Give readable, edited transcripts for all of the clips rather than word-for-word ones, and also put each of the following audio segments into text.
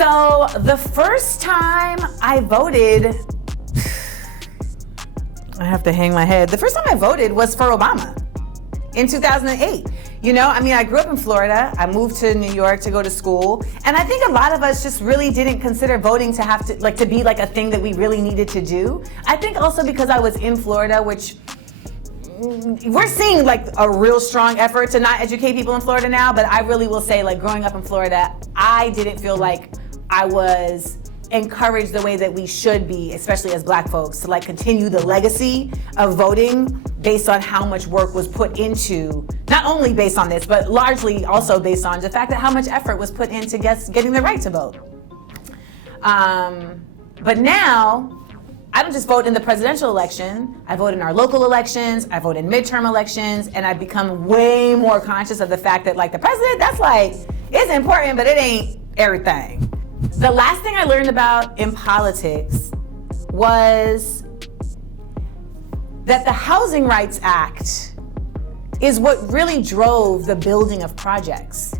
So the first time I voted, I have to hang my head. The first time I voted was for Obama in 2008. You know, I mean, I grew up in Florida. I moved to New York to go to school. And I think a lot of us just really didn't consider voting to have to, like, to be like a thing that we really needed to do. I think also because I was in Florida, which we're seeing like a real strong effort to not educate people in Florida now. But I really will say, like, growing up in Florida, I didn't feel like I was encouraged the way that we should be, especially as Black folks, to like continue the legacy of voting based on how much work was put into, not only based on this, but largely also based on the fact that how much effort was put into getting the right to vote. But now, I don't just vote in the presidential election, I vote in our local elections, I vote in midterm elections, and I've become way more conscious of the fact that, like, the president, that's like, it's important, but it ain't everything. The last thing I learned about in politics was that the Housing Rights Act is what really drove the building of projects.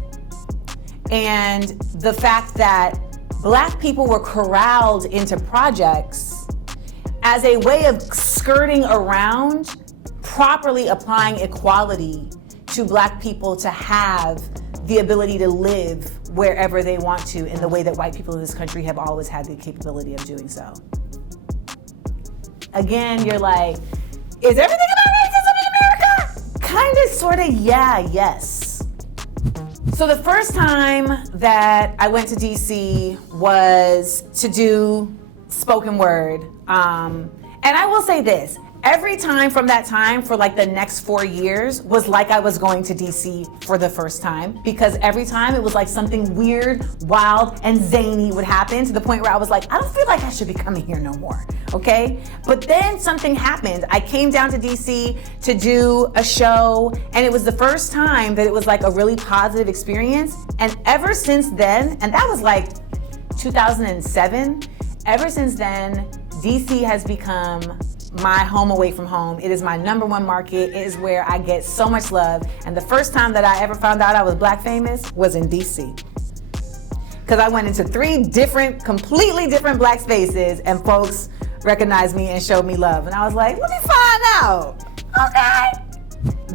And the fact that Black people were corralled into projects as a way of skirting around properly applying equality to Black people to have the ability to live wherever they want to in the way that white people in this country have always had the capability of doing so. Again, you're like, is everything about racism in America? Kind of, sort of, yeah, yes. So the first time that I went to DC was to do spoken word. And I will say this, every time from that time for like the next 4 years was like I was going to DC for the first time, because every time it was like something weird, wild, and zany would happen to the point where I was like, I don't feel like I should be coming here no more, okay? But then something happened. I came down to DC to do a show, and it was the first time that it was like a really positive experience. And ever since then, and that was like 2007, ever since then, DC has become my home away from home. It is my #1 market. It is where I get so much love. And the first time that I ever found out I was Black famous was in DC. Because I went into 3 different, completely different Black spaces, and folks recognized me and showed me love. And I was like, let me find out, okay?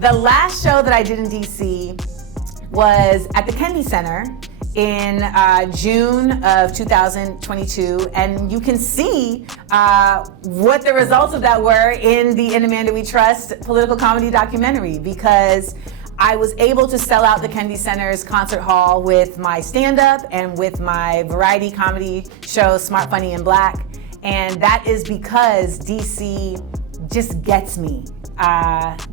The last show that I did in DC was at the Kennedy Center in June of 2022, and you can see what the results of that were in the In Amanda We Trust political comedy documentary, because I was able to sell out the Kennedy Center's concert hall with my stand-up and with my variety comedy show, Smart, Funny, and Black, and that is because DC just gets me.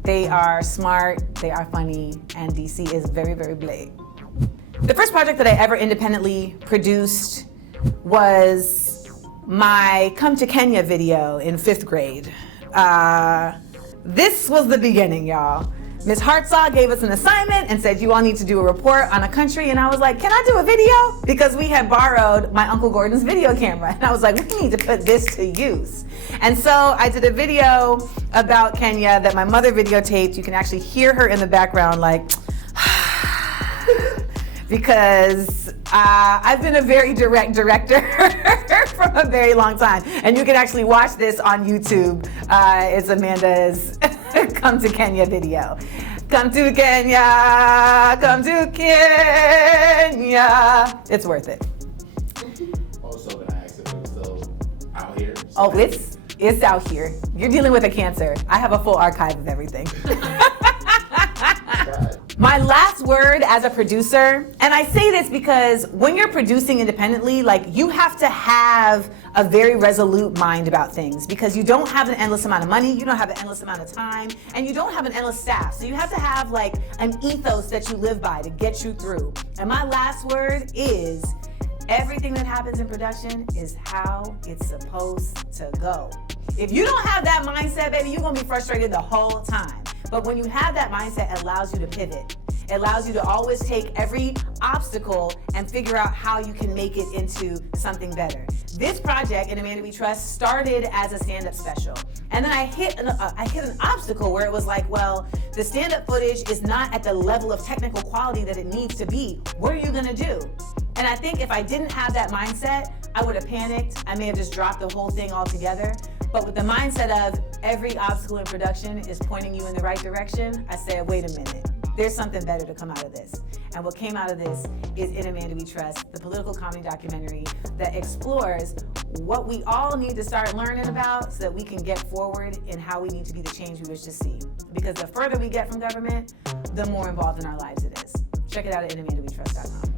They are smart, they are funny, and DC is very, very Black. The first project that I ever independently produced was my Come to Kenya video in 5th grade. This was the beginning, y'all. Ms. Hartsaw gave us an assignment and said, you all need to do a report on a country. And I was like, can I do a video? Because we had borrowed my Uncle Gordon's video camera. And I was like, we need to put this to use. And so I did a video about Kenya that my mother videotaped. You can actually hear her in the background like, because I've been a very direct director from a very long time. And you can actually watch this on YouTube. It's Amanda's Come to Kenya video. Come to Kenya, come to Kenya. It's worth it. Also, can I ask if it's still out here? Oh, it's out here. You're dealing with a cancer. I have a full archive of everything. My last word as a producer, and I say this because when you're producing independently, like, you have to have a very resolute mind about things, because you don't have an endless amount of money, you don't have an endless amount of time, and you don't have an endless staff. So you have to have like an ethos that you live by to get you through. And my last word is, everything that happens in production is how it's supposed to go. If you don't have that mindset, baby, you're gonna be frustrated the whole time. But when you have that mindset, it allows you to pivot. It allows you to always take every obstacle and figure out how you can make it into something better. This project, In Amanda We Trust, started as a stand-up special. And then I hit an obstacle where it was like, well, the stand-up footage is not at the level of technical quality that it needs to be. What are you gonna do? And I think if I didn't have that mindset, I would have panicked. I may have just dropped the whole thing altogether. But with the mindset of every obstacle in production is pointing you in the right direction, I said, wait a minute, there's something better to come out of this. And what came out of this is In a Man Do We Trust, the political comedy documentary that explores what we all need to start learning about so that we can get forward in how we need to be the change we wish to see. Because the further we get from government, the more involved in our lives it is. Check it out at inamandowetrust.com.